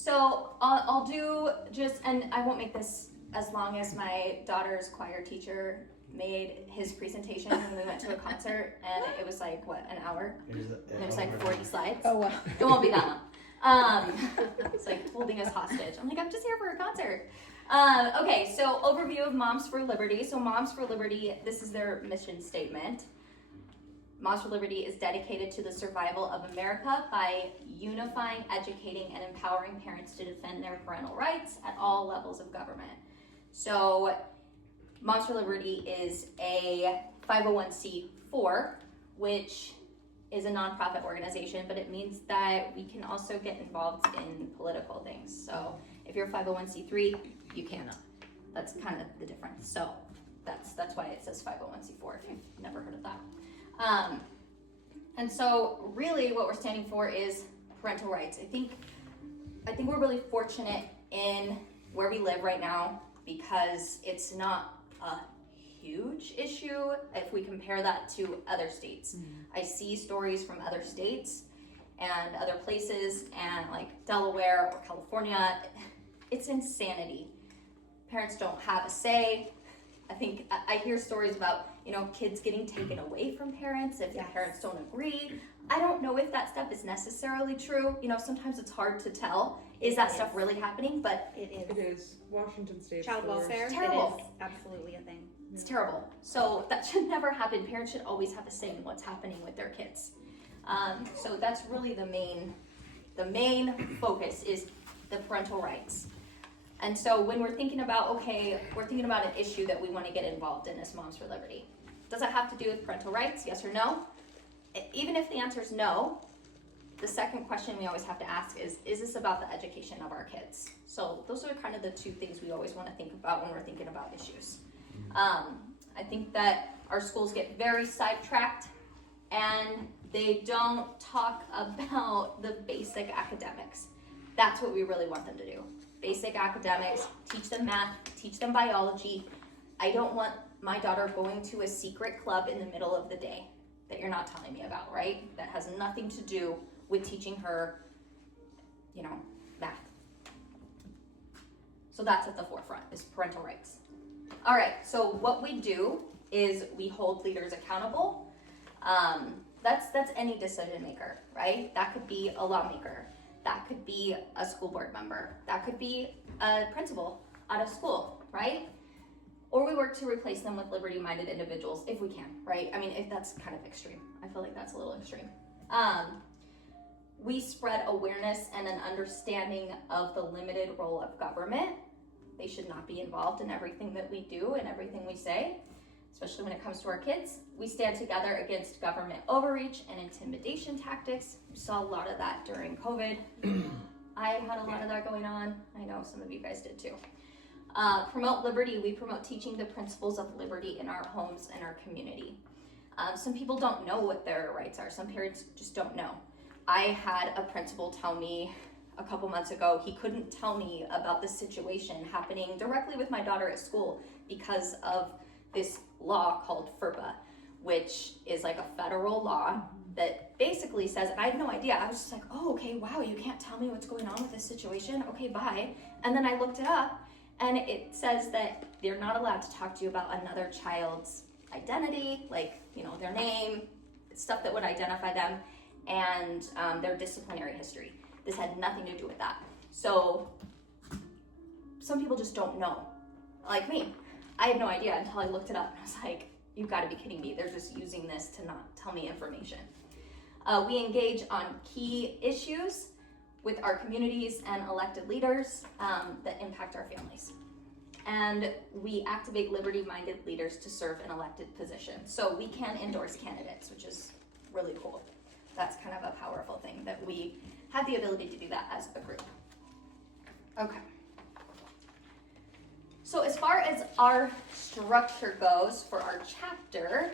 So I'll do just, and I won't make this as long as my daughter's choir teacher made his presentation when we went to a concert, and it was like, what, an hour? And there's like 40 slides. Oh, wow. It won't be that long. It's like holding us hostage. I'm like, I'm just here for a concert. Okay, so overview of Moms for Liberty. So Moms for Liberty, this is their mission statement. Moms for Liberty is dedicated to the survival of America by unifying, educating, and empowering parents to defend their parental rights at all levels of government. So Moms for Liberty is a 501c4, which is a nonprofit organization, but it means that we can also get involved in political things. So if you're a 501c3, you can't. That's kind of the difference. So that's why it says 501c4 if you've never heard of that. And so really what we're standing for is parental rights. I think we're really fortunate in where we live right now because it's not a huge issue if we compare that to other states. I see stories from other states and other places and like Delaware or California. It's insanity. Parents don't have a say. I think I hear stories about, kids getting taken away from parents if the parents don't agree. I don't know if that stuff is necessarily true. Sometimes it's hard to tell. Is that stuff really happening? But it is. It is. Washington State. Child welfare. It's terrible. It is absolutely a thing. It's terrible. So that should never happen. Parents should always have a say in what's happening with their kids. So that's really the main focus is the parental rights. And so when we're thinking about, we're thinking about an issue that we want to get involved in as Moms for Liberty. Does it have to do with parental rights? Yes or no? Even if the answer is no, the second question we always have to ask is this about the education of our kids? So those are kind of the two things we always want to think about when we're thinking about issues. I think that our schools get very sidetracked and they don't talk about the basic academics. That's what we really want them to do. Basic academics, teach them math, teach them biology. I don't want my daughter going to a secret club in the middle of the day that you're not telling me about, right? That has nothing to do with teaching her, math. So that's at the forefront, is parental rights. All right, so what we do is we hold leaders accountable. That's any decision maker, right? That could be a lawmaker. That could be a school board member. That could be a principal at a school, right? Or we work to replace them with liberty-minded individuals if we can, right? I mean, if that's kind of extreme. I feel like that's a little extreme. We spread awareness and an understanding of the limited role of government. They should not be involved in everything that we do and everything we say, especially when it comes to our kids. We stand together against government overreach and intimidation tactics. We saw a lot of that during COVID. I had a lot of that going on. I know some of you guys did too. Promote liberty. We promote teaching the principles of liberty in our homes and our community. Some people don't know what their rights are. Some parents just don't know. I had a principal tell me a couple months ago he couldn't tell me about this situation happening directly with my daughter at school because of this law called FERPA, which is like a federal law that basically says, and I had no idea, I was just like, oh, okay, wow, you can't tell me what's going on with this situation? Okay, bye. And then I looked it up, and it says that they're not allowed to talk to you about another child's identity, like, their name, stuff that would identify them, and their disciplinary history. This had nothing to do with that. So some people just don't know, like me. I had no idea until I looked it up, and I was like, you've got to be kidding me. They're just using this to not tell me information. We engage on key issues with our communities and elected leaders that impact our families. And we activate liberty-minded leaders to serve in elected positions. So we can endorse candidates, which is really cool. That's kind of a powerful thing that we have the ability to do that as a group. Okay. So as far as our structure goes for our chapter,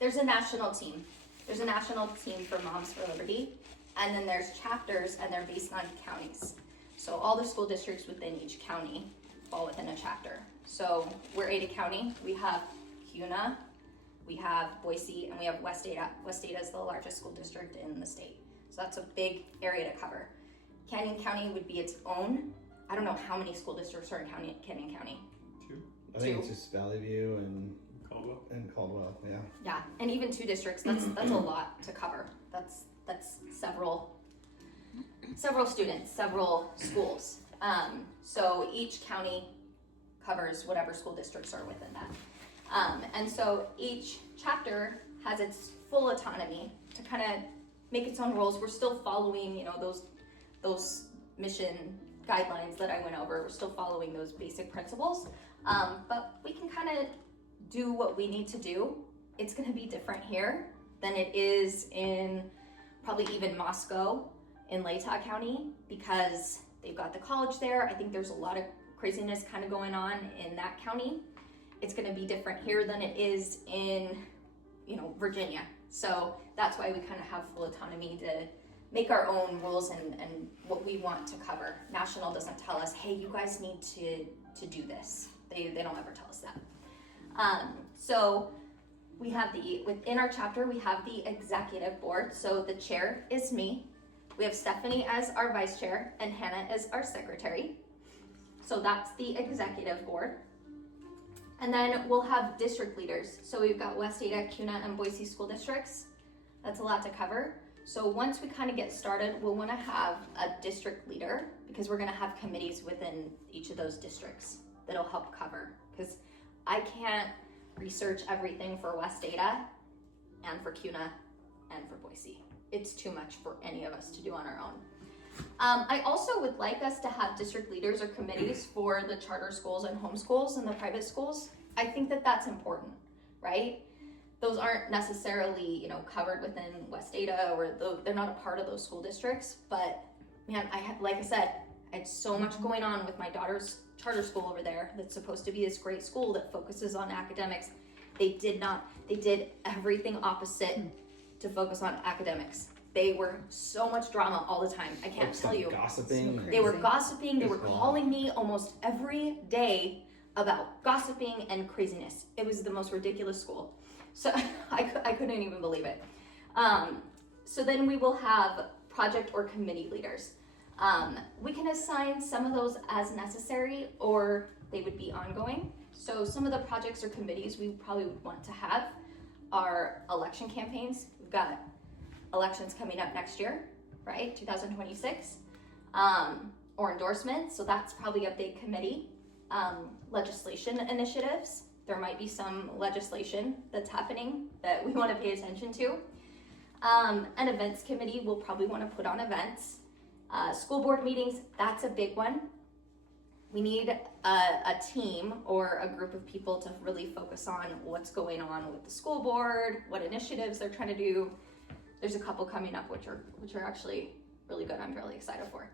there's a national team. There's a national team for Moms for Liberty, and then there's chapters, and they're based on counties. So all the school districts within each county fall within a chapter. So we're Ada County. We have Kuna, we have Boise, and we have West Ada. West Ada is the largest school district in the state. So that's a big area to cover. Canyon County would be its own. I don't know how many school districts are in Canyon County. 2. I think it's just Valley View and Caldwell, yeah. Yeah, and even 2 districts, that's a lot to cover. That's several students, several schools. So each county covers whatever school districts are within that. And so each chapter has its full autonomy to kind of make its own rules. We're still following, those mission guidelines that I went over. We're still following those basic principles, but we can kind of do what we need to do. It's going to be different here than it is in probably even Moscow in Latah County, because they've got the college there. I think there's a lot of craziness kind of going on in that county. It's going to be different here than it is in, Virginia. So that's why we kind of have full autonomy to make our own rules and what we want to cover. National doesn't tell us, hey, you guys need to do this. They don't ever tell us that. So we have within our chapter, we have the executive board. So the chair is me. We have Stephanie as our vice chair and Hannah as our secretary. So that's the executive board. And then we'll have district leaders. So we've got West Ada, Kuna, and Boise school districts. That's a lot to cover. So once we kind of get started, we'll want to have a district leader, because we're going to have committees within each of those districts that'll help cover. Because I can't research everything for West Ada and for Kuna and for Boise. It's too much for any of us to do on our own. I also would like us to have district leaders or committees for the charter schools and homeschools and the private schools. I think that that's important, right? Those aren't necessarily, covered within West Ada, or they're not a part of those school districts. But man, like I said, I had so much going on with my daughter's charter school over there that's supposed to be this great school that focuses on academics. They did everything opposite to focus on academics. They were so much drama all the time. I can't tell you. Gossiping. They were gossiping. They were calling me almost every day about gossiping and craziness. It was the most ridiculous school. So I couldn't even believe it. So then we will have project or committee leaders. We can assign some of those as necessary, or they would be ongoing. So some of the projects or committees we probably would want to have are election campaigns. We've got elections coming up next year, right? 2026, or endorsements. So that's probably a big committee. Legislation initiatives. There might be some legislation that's happening that we want to pay attention to. An events committee, we'll probably want to put on events. School board meetings, that's a big one. We need a team or a group of people to really focus on what's going on with the school board, what initiatives they're trying to do. There's a couple coming up which are actually really good. I'm really excited for.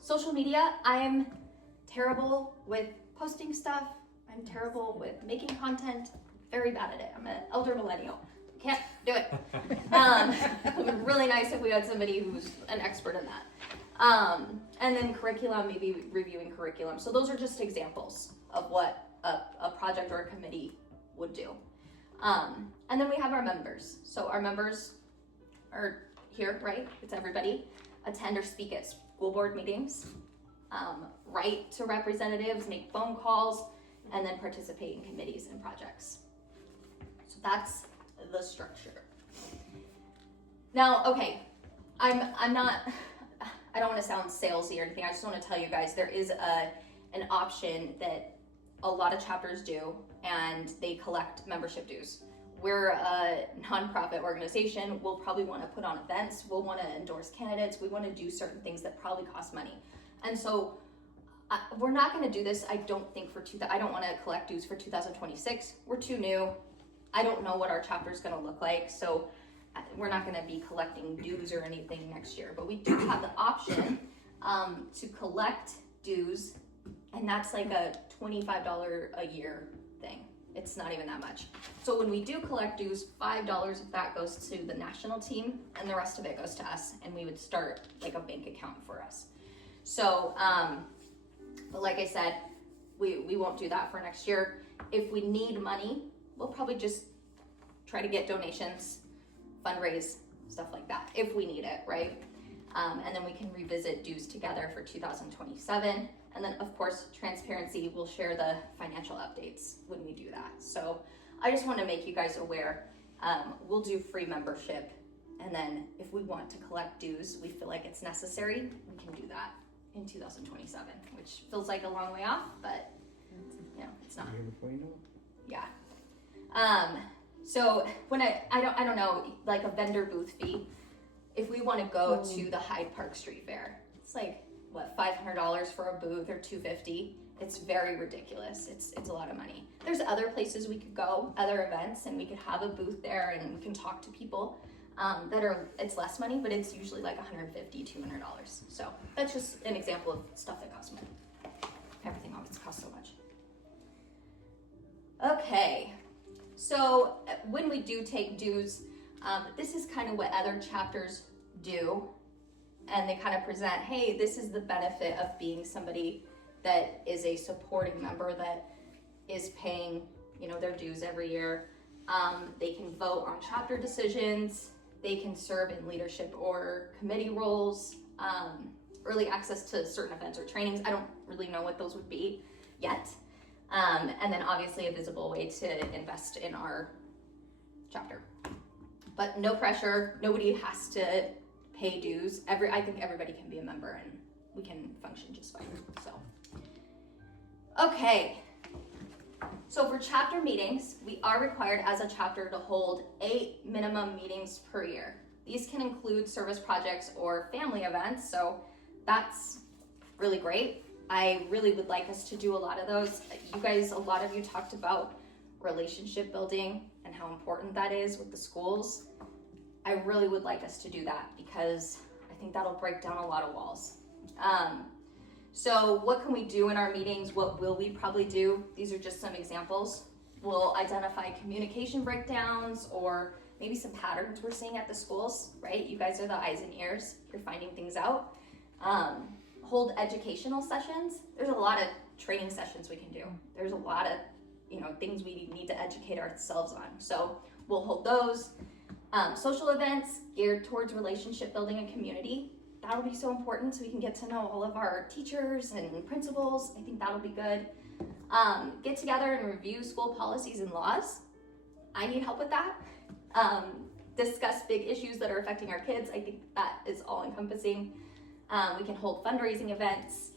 Social media, I'm terrible with posting stuff. I'm terrible with making content. Very bad at it. I'm an elder millennial. Can't do it. It would be really nice if we had somebody who's an expert in that. And then curriculum, maybe reviewing curriculum. So those are just examples of what a project or a committee would do. And then we have our members. So our members are here, right? It's everybody. Attend or speak at school board meetings, write to representatives, make phone calls, and then participate in committees and projects. So that's the structure. Now, okay, I don't want to sound salesy or anything. I just want to tell you guys there is an option that a lot of chapters do, and they collect membership dues. We're a nonprofit organization. We'll probably want to put on events. We'll want to endorse candidates. We want to do certain things that probably cost money. And so we're not going to do this, I don't think, I don't want to collect dues for 2026. We're too new. I don't know what our chapter is going to look like. So we're not going to be collecting dues or anything next year. But we do have the option to collect dues. And that's like a $25 a year thing. It's not even that much. So when we do collect dues, $5 of that goes to the national team and the rest of it goes to us, and we would start like a bank account for us. So, but like I said, we won't do that for next year. If we need money, we'll probably just try to get donations, fundraise, stuff like that, if we need it, right? And then we can revisit dues together for 2027. And then of course, transparency, we'll share the financial updates when we do that. So I just want to make you guys aware, we'll do free membership. And then if we want to collect dues, we feel like it's necessary, we can do that in 2027, which feels like a long way off, but you know, it's not. Before you know it. Yeah. So when I don't know, like a vendor booth fee, if we want to go to the Hyde Park Street Fair, it's like, what, $500 for a booth or $250? It's very ridiculous. It's a lot of money. There's other places we could go, other events, and we could have a booth there and we can talk to people it's less money, but it's usually like $150, $200. So that's just an example of stuff that costs money. Everything always costs so much. Okay, so when we do take dues, this is kind of what other chapters do. And they kind of present, hey, this is the benefit of being somebody that is a supporting member that is paying, you know, their dues every year. They can vote on chapter decisions. They can serve in leadership or committee roles, early access to certain events or trainings. I don't really know what those would be yet. And then obviously a visible way to invest in our chapter. But no pressure, nobody has to pay dues. I think everybody can be a member and we can function just fine, so. Okay, so for chapter meetings, we are required as a chapter to hold 8 minimum meetings per year. These can include service projects or family events, so that's really great. I really would like us to do a lot of those. You guys, a lot of you talked about relationship building and how important that is with the schools. I really would like us to do that because I think that'll break down a lot of walls. So what can we do in our meetings? What will we probably do? These are just some examples. We'll identify communication breakdowns or maybe some patterns we're seeing at the schools, right? You guys are the eyes and ears. You're finding things out. Hold educational sessions. There's a lot of training sessions we can do. There's a lot of, you know, things we need to educate ourselves on. So we'll hold those. Social events geared towards relationship building and community. That'll be so important so we can get to know all of our teachers and principals. I think that'll be good. Get together and review school policies and laws. I need help with that. Discuss big issues that are affecting our kids. I think that is all encompassing. We can hold fundraising events.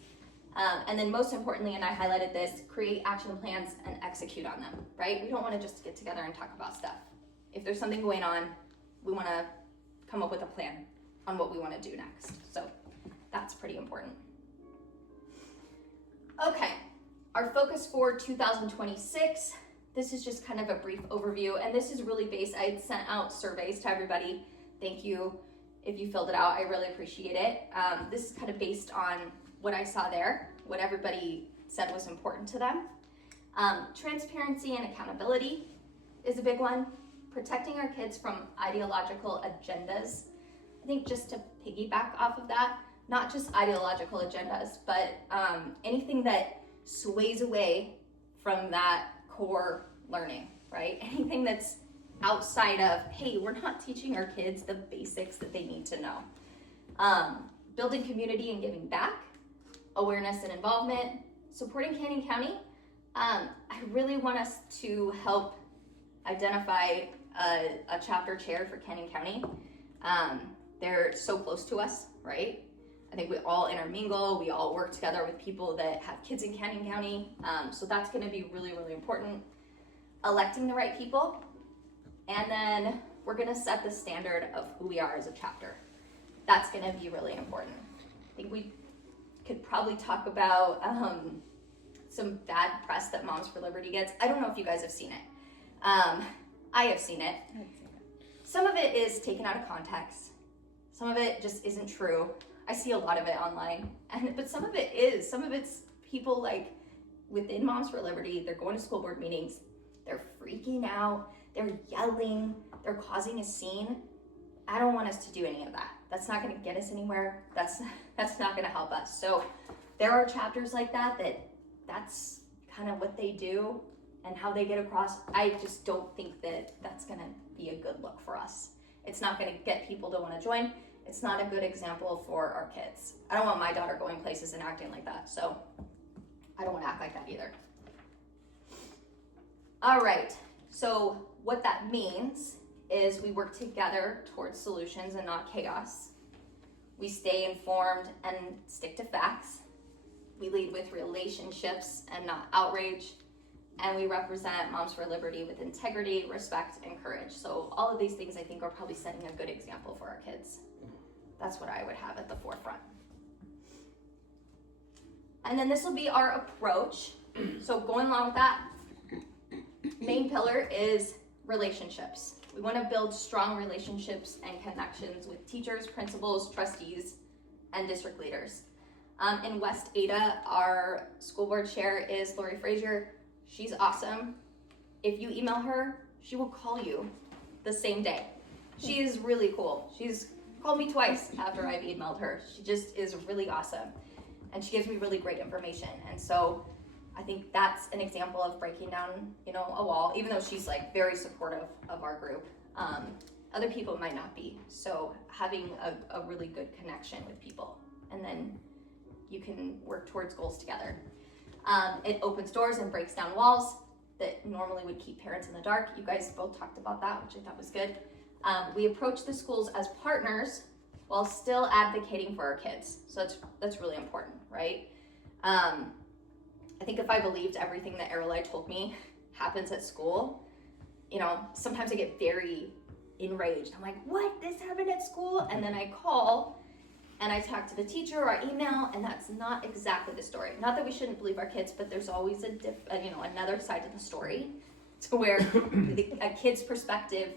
And then most importantly, and I highlighted this, create action plans and execute on them, right? We don't want to just get together and talk about stuff. If there's something going on, we want to come up with a plan on what we want to do next. So that's pretty important. Okay, our focus for 2026, this is just kind of a brief overview, and this is really based, I had sent out surveys to everybody. Thank you if you filled it out, I really appreciate it. This is kind of based on what I saw there, what everybody said was important to them. Transparency and accountability is a big one. Protecting our kids from ideological agendas. I think just to piggyback off of that, not just ideological agendas, but anything that sways away from that core learning, right? Anything that's outside of, hey, we're not teaching our kids the basics that they need to know. Building community and giving back, awareness and involvement, supporting Canyon County. I really want us to help identify a chapter chair for Canyon County. They're so close to us, right? I think we all intermingle, we all work together with people that have kids in Canyon County. So that's gonna be really, really important. Electing the right people. And then we're gonna set the standard of who we are as a chapter. That's gonna be really important. I think we could probably talk about some bad press that Moms for Liberty gets. I don't know if you guys have seen it. I have seen it. Some of it is taken out of context. Some of it just isn't true. I see a lot of it online, but some of it is. Some of it's people like within Moms for Liberty, they're going to school board meetings, they're freaking out, they're yelling, they're causing a scene. I don't want us to do any of that. That's not gonna get us anywhere. That's not gonna help us. So there are chapters like that that's kind of what they do and how they get across. I just don't think that that's gonna be a good look for us. It's not gonna get people to wanna join. It's not a good example for our kids. I don't want my daughter going places and acting like that, so I don't want to act like that either. All right, so what that means is we work together towards solutions and not chaos. We stay informed and stick to facts. We lead with relationships and not outrage. And we represent Moms for Liberty with integrity, respect, and courage. So all of these things I think are probably setting a good example for our kids. That's what I would have at the forefront. And then this will be our approach. So going along with that, main pillar is relationships. We want to build strong relationships and connections with teachers, principals, trustees, and district leaders. In West Ada, our school board chair is Lori Frazier. She's awesome. If you email her, she will call you the same day. She is really cool. She's called me twice after I've emailed her. She just is really awesome. And she gives me really great information. And so I think that's an example of breaking down, a wall, even though she's like very supportive of our group. Other people might not be. So having a really good connection with people, and then you can work towards goals together. It opens doors and breaks down walls that normally would keep parents in the dark. You guys both talked about that, which I thought was good. We approach the schools as partners while still advocating for our kids. So that's really important, right? I think if I believed everything that Aralai told me happens at school, sometimes I get very enraged. I'm like, what? This happened at school? And then I call and I talk to the teacher or I email, and that's not exactly the story. Not that we shouldn't believe our kids, but there's always another side to the story, to where a kid's perspective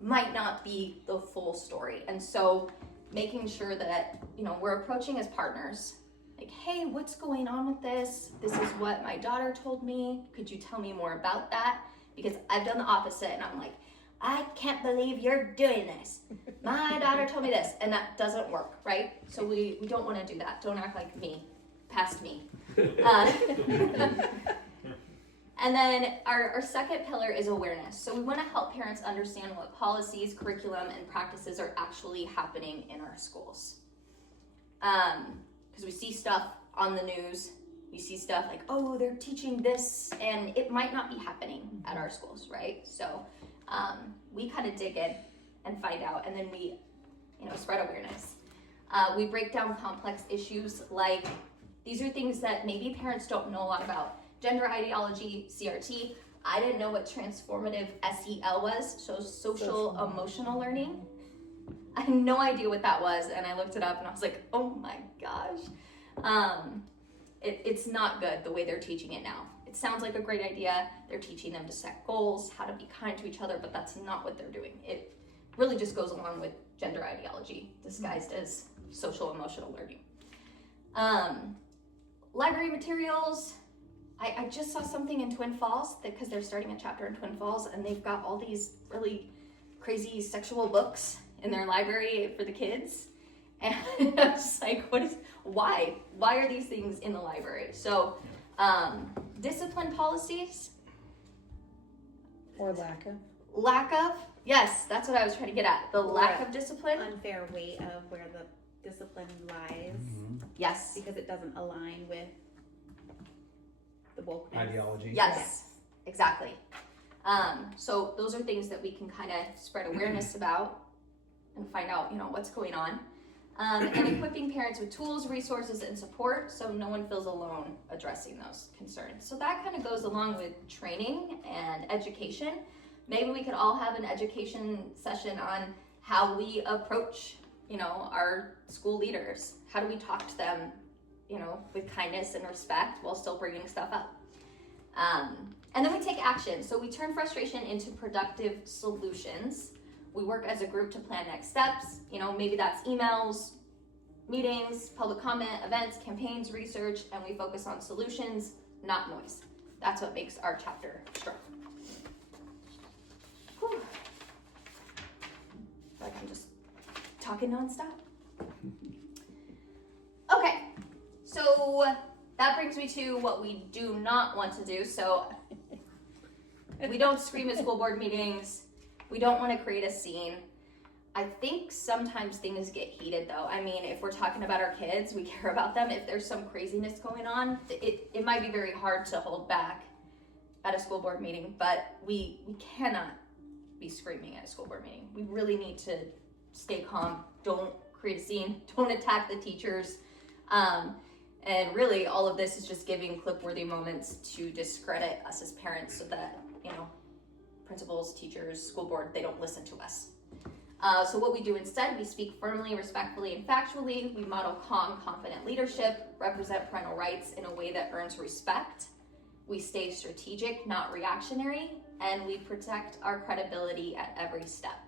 might not be the full story. And so making sure that, we're approaching as partners, like, hey, what's going on with this? This is what my daughter told me. Could you tell me more about that? Because I've done the opposite, and I'm like, I can't believe you're doing this. My daughter told me this, and that doesn't work, right? So we don't want to do that. Don't act like me, past me. And then our second pillar is awareness. So we want to help parents understand what policies, curriculum, and practices are actually happening in our schools. Because we see stuff on the news. We see stuff like, oh, they're teaching this, and it might not be happening at our schools, right? So we kind of dig in and find out, and then we, spread awareness. We break down complex issues like, these are things that maybe parents don't know a lot about. Gender ideology, CRT. I didn't know what transformative SEL was, so social emotional learning. I had no idea what that was, and I looked it up, and I was like, oh my gosh. It's not good the way they're teaching it now. It sounds like a great idea. They're teaching them to set goals, how to be kind to each other, but that's not what they're doing. It really just goes along with gender ideology disguised as social emotional learning. Library materials. I just saw something in Twin Falls because they're starting a chapter in Twin Falls, and they've got all these really crazy sexual books in their library for the kids. And I was just like, why? Why are these things in the library? So, discipline policies. Or lack of. Lack of, yes, that's what I was trying to get at. The lack of discipline. Unfair weight of where the discipline lies. Mm-hmm. Yes. Because it doesn't align with the wokeness. Ideology. Yes, exactly. So those are things that we can kind of spread awareness about and find out, what's going on. And equipping parents with tools, resources, and support so no one feels alone addressing those concerns. So that kind of goes along with training and education. Maybe we could all have an education session on how we approach, our school leaders. How do we talk to them, with kindness and respect while still bringing stuff up? And then we take action. So we turn frustration into productive solutions. We work as a group to plan next steps. Maybe that's emails, meetings, public comment, events, campaigns, research, and we focus on solutions, not noise. That's what makes our chapter strong. Whew. I feel like I'm just talking nonstop. Okay, so that brings me to what we do not want to do. So we don't scream at school board meetings. We don't want to create a scene. I think sometimes things get heated though. I mean, if we're talking about our kids, we care about them. If there's some craziness going on, it might be very hard to hold back at a school board meeting, but we cannot be screaming at a school board meeting. We really need to stay calm. Don't create a scene. Don't attack the teachers. And really all of this is just giving clip-worthy moments to discredit us as parents so that, principals, teachers, school board, they don't listen to us. So what we do instead, we speak firmly, respectfully, and factually. We model calm, confident leadership, represent parental rights in a way that earns respect. We stay strategic, not reactionary, and we protect our credibility at every step.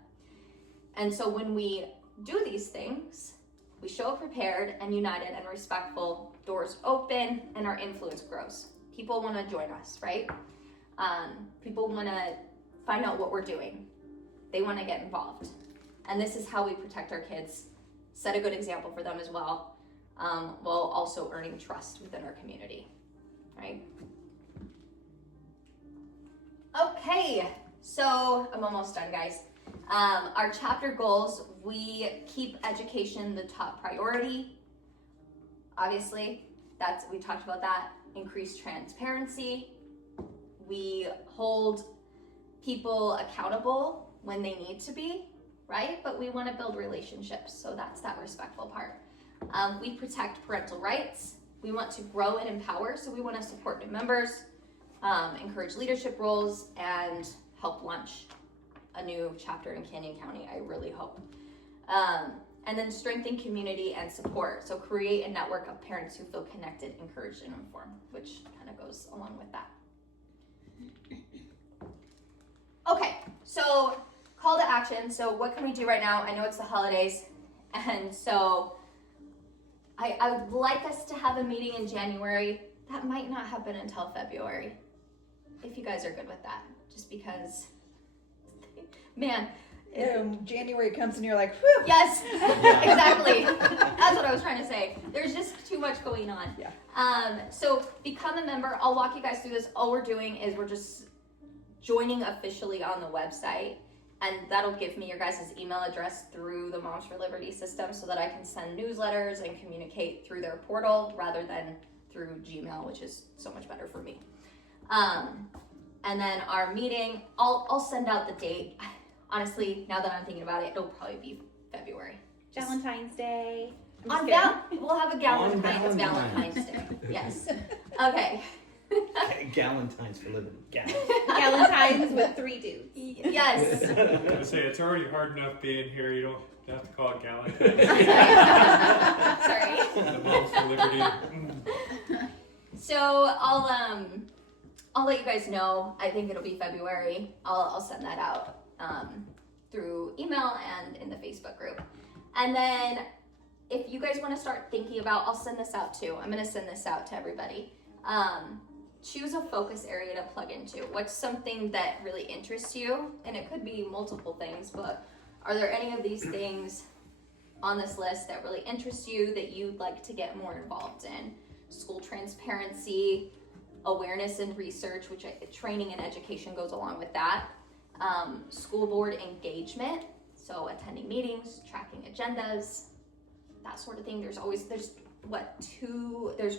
And so when we do these things, we show up prepared and united and respectful, doors open, and our influence grows. People want to join us, right? People want to find out what we're doing. They want to get involved. And this is how we protect our kids, set a good example for them as well, while also earning trust within our community, right? Okay, so I'm almost done, guys. Our chapter goals, we keep education the top priority. Obviously, we talked about that. Increase transparency. We hold people accountable when they need to be, right? But we want to build relationships, so that's that respectful part. We protect parental rights. We want to grow and empower, so we want to support new members, encourage leadership roles, and help launch a new chapter in Canyon County, I really hope. And then strengthen community and support. So create a network of parents who feel connected, encouraged, and informed, which kind of goes along with that. Okay, so call to action. So what can we do right now? I know it's the holidays, and so I would like us to have a meeting in January. That might not happen until February, if you guys are good with that, just because, man. January comes and you're like, whew. Yes, exactly. That's what I was trying to say. There's just too much going on. Yeah. So become a member. I'll walk you guys through this. All we're doing is we're just joining officially on the website, and that'll give me your guys' email address through the Moms for Liberty system so that I can send newsletters and communicate through their portal rather than through Gmail, which is so much better for me. And then our meeting, I'll send out the date. Honestly, now that I'm thinking about it, it'll probably be February. Valentine's Day. We'll have a Valentine's Valentine's Day. Yes. Okay. Galentine's for Liberty. Valentine's with 3 dudes. Yes. I say it's already hard enough being here. You don't have to call it Galentine's. Sorry. The Moms for Liberty. So I'll let you guys know. I think it'll be February. I'll send that out through email and in the Facebook group. And then if you guys want to start thinking about, I'll send this out too. I'm going to send this out to everybody. Choose a focus area to plug into. What's something that really interests you? And it could be multiple things, but are there any of these things on this list that really interest you that you'd like to get more involved in? School transparency, awareness and research, which training and education goes along with that. School board engagement, so attending meetings, tracking agendas, that sort of thing. There's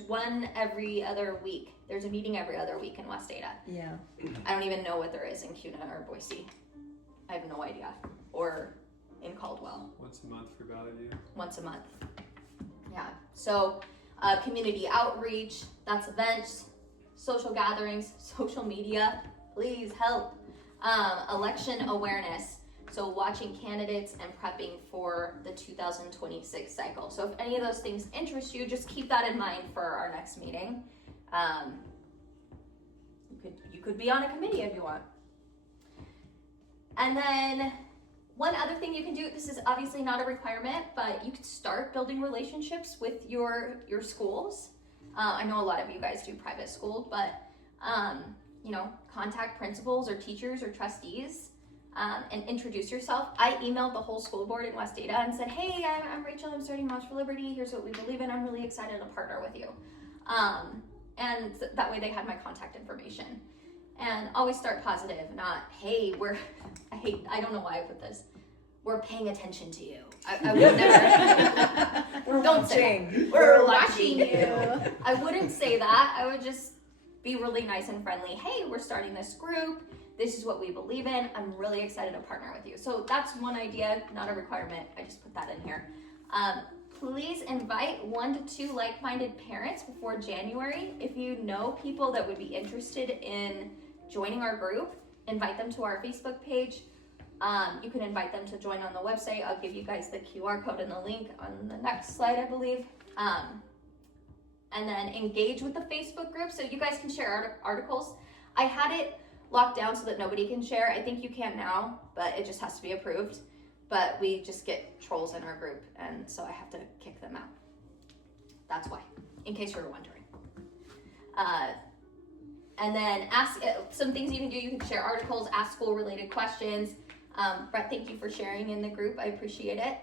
one every other week. There's a meeting every other week in West Ada. Yeah. I don't even know what there is in Cuna or Boise. I have no idea. Or in Caldwell. Once a month for Valley View. Once a month. Yeah. So community outreach, that's events, social gatherings, social media, please help. Election awareness, so watching candidates and prepping for the 2026 cycle. So if any of those things interest you, just keep that in mind for our next meeting. You could be on a committee if you want. And then one other thing you can do, this is obviously not a requirement, but you could start building relationships with your schools. I know a lot of you guys do private school, but contact principals or teachers or trustees and introduce yourself. I emailed the whole school board in West Ada and said, hey, I'm Rachel, I'm starting Moms for Liberty. Here's what we believe in. I'm really excited to partner with you. And that way they had my contact information. And always start positive, not, hey, I don't know why I put this. we're paying attention to you. I would never. We're Don't say watching. We're watching you. I wouldn't say that. I would just be really nice and friendly. Hey, we're starting this group. This is what we believe in. I'm really excited to partner with you. So that's one idea, not a requirement. I just put that in here. Please invite 1 to 2 like-minded parents before January. If you know people that would be interested in joining our group, invite them to our Facebook page. You can invite them to join on the website. I'll give you guys the QR code and the link on the next slide, I believe. And then engage with the Facebook group so you guys can share articles. I had it locked down so that nobody can share. I think you can now, but it just has to be approved. But we just get trolls in our group, and so I have to kick them out. That's why, in case you were wondering. And then ask some things you can do. You can share articles, ask school-related questions. Brett, thank you for sharing in the group. I appreciate it.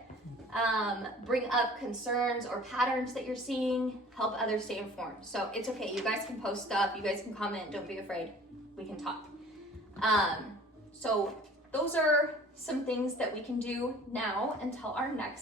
Bring up concerns or patterns that you're seeing. Help others stay informed. So it's okay. You guys can post stuff. You guys can comment. Don't be afraid. We can talk. So those are some things that we can do now until our next